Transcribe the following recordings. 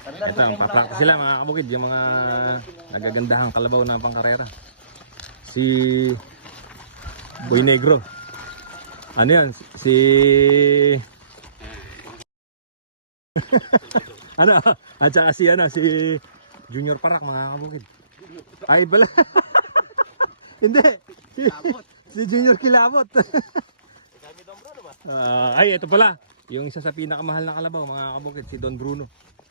Ito, papractice sila mga kabukid, yung mga nagagandahang kalabaw na pangkarera. Si Boy Negro. Ano yan? Si... ano? At saka si, ano, si Junior Parak mga kabukid. Ay, bala. Hindi. Si Junior Kilabot. Ay, ito pala. Yung isa sa pinakamahal na kalabaw mga kabukid, si Don Bruno.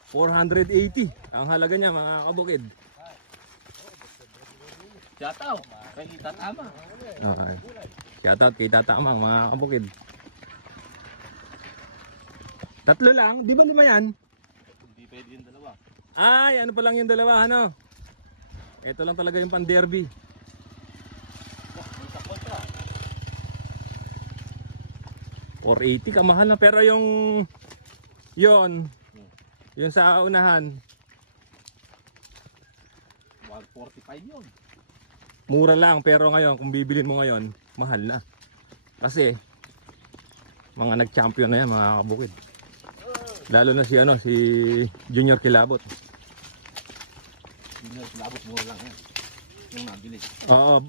480 ang halaga niya mga kabukid. Shoutout kay Tatama. Okay. Shoutout kay Tatama mga kabukid. Tatlo lang, di ba 5 yan? Hindi pwede yung dalawa. Ay, ano pa lang yung dalawa, ano? Ito lang talaga yung pan-derby. May sakot ka. 480 kamahal na, pero yung sa unahan, 145 yun. mura lang, pero ngayon kung bibilin mo ngayon, mahal na. Kasi mga nag-champion na yan mga kabukid. Lalo na si si Junior Kilabot. Hindi na labot mura lang yan. Yung nabili. Oo,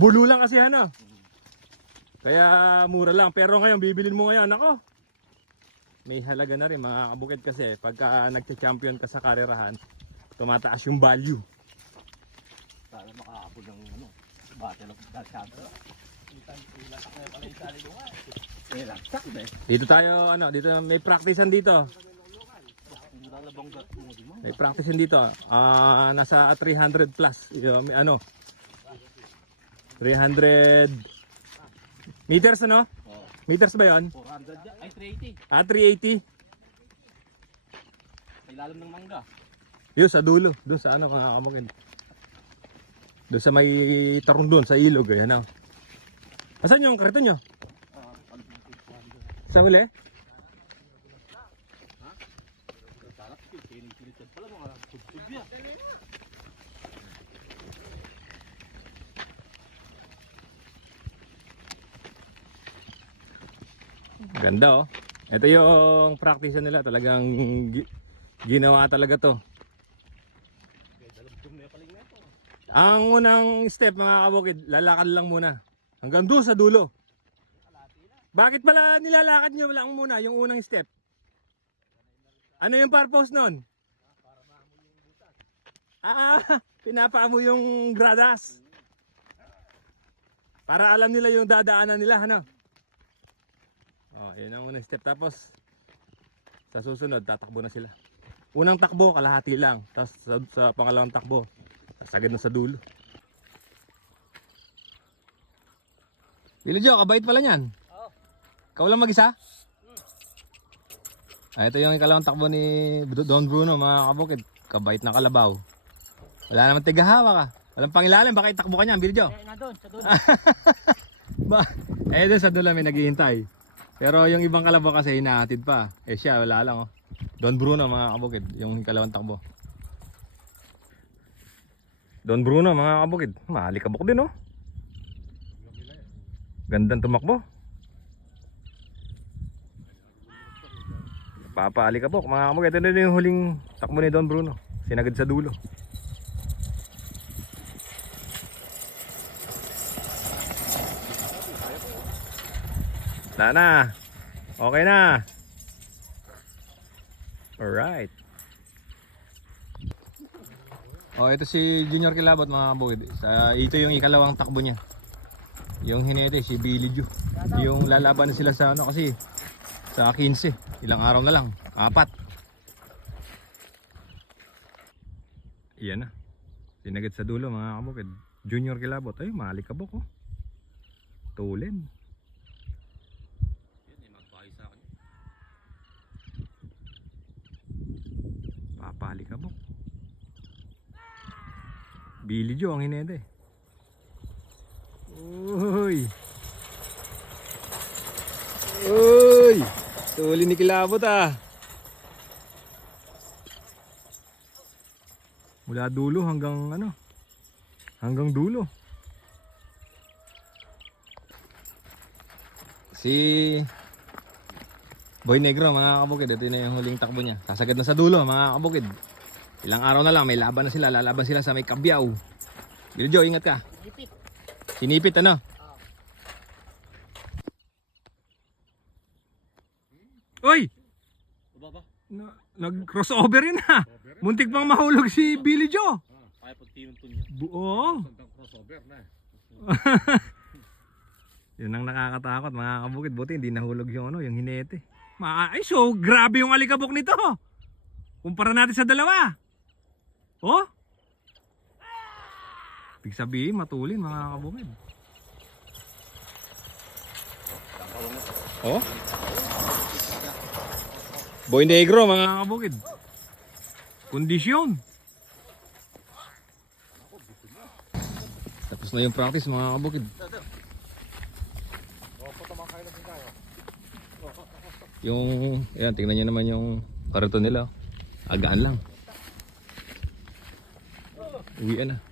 bulo lang kasi kaya mura lang, pero ngayon bibilin mo ngayon, ako. May halaga na rin mga kabukid kasi pagka nagcha-champion ka sa karerahan, tumataas yung value. Para makahabol ng battle of the champion. Ilasak na pala yung sali doon. Ilasak na eh. Dito tayo, dito may practicean dito. Lalabang mo di mo. May practicean dito. Nasa 300 plus. 300 meters ano? Oo. Meters ba 'yon? 400 yan. Ay 380. 380. Sa ilalim ng mangga. Yun sa dulo, doon sa mga kamukid. Doon sa may tarong doon sa ilog ayan. Asan yung karito nyo? Sa huli? Sarap yun. Pinig-pinig pala mga tubtub yan. Ganda oh. Ito yung practice nila, talagang ginawa talaga to. Ang unang step mga kabukid, lalakad lang muna. Hanggang doon sa dulo. Bakit pala nilalakad nyo lang muna yung unang step? Ano yung purpose nun? Pinapamo yung gradas. Para alam nila yung dadaanan nila, ano? Oh, yun ang unang step. Tapos, sa susunod, tatakbo na sila. Unang takbo, kalahati lang. Tapos sa pangalawang takbo, sagad na sa dulo. Lilo Jo, kabait pala niyan. Oo. Ikaw lang mag-isa? Ito yung ikalawang takbo ni Don Bruno mga kabukid. Kabait na kalabaw. Wala naman tigahawa ka. Walang pangilalim, baka itakbo ka niyan, Lilo Jo. Na doon, sa doon. Doon sa dulo may naghihintay. Pero yung ibang kalabaw kasi hinahatid pa. Siya wala lang oh. Don Bruno mga kabukid, yung ikalawang takbo. Don Bruno mga kabukid, mahalikabok din oh. Gandang tumakbo. Papaalikabok mga kabukid. Ito na yung huling takbo ni Don Bruno. Sinagad sa dulo. Na. Okay na. Alright. Oh, ito si Junior Kilabot mga kabukid. Ito yung ikalawang takbo niya. Yung hinete si Billy Joe. Yung lalaban sila sa kasi sa 15. Ilang araw na lang. 4. Iyan na. Sinagad sa dulo mga kabukid. Junior Kilabot. Ay, malikabok oh. Tulin. Papalikabok. Billy Joe ang hinete. Uy. Tuli ni Kilabot ah. Mula dulo hanggang hanggang dulo. Si Boy Negro mga kabukid, ito na yung huling takbo niya. Sasagad na sa dulo mga kabukid. Ilang araw na lang, may laban na sila. Lalaban sila sa may Kabyaw. Biljo, ingat ka. Ipit. Sinipit ano? Uy! Baba ba? Nag-crossover yun ha. Muntik pang mahulog si Billy Joe. Kaya pag tinuntun niya. Oo. Crossover na. Yun ang nakakatakot mga kabukid. Buti hindi nahulog yung ano, yung hinete. Ay, so grabe yung alikabok nito. Kumpara natin sa dalawa. Oh? Ibig sabihin, matulin mga kabukid. Oh? Boy Negro mga kabukid. Kondisyon. Tapos na yung practice mga kabukid. Yung, yan, tingnan nyo naman yung karton nila. Agaan lang. Uwian na.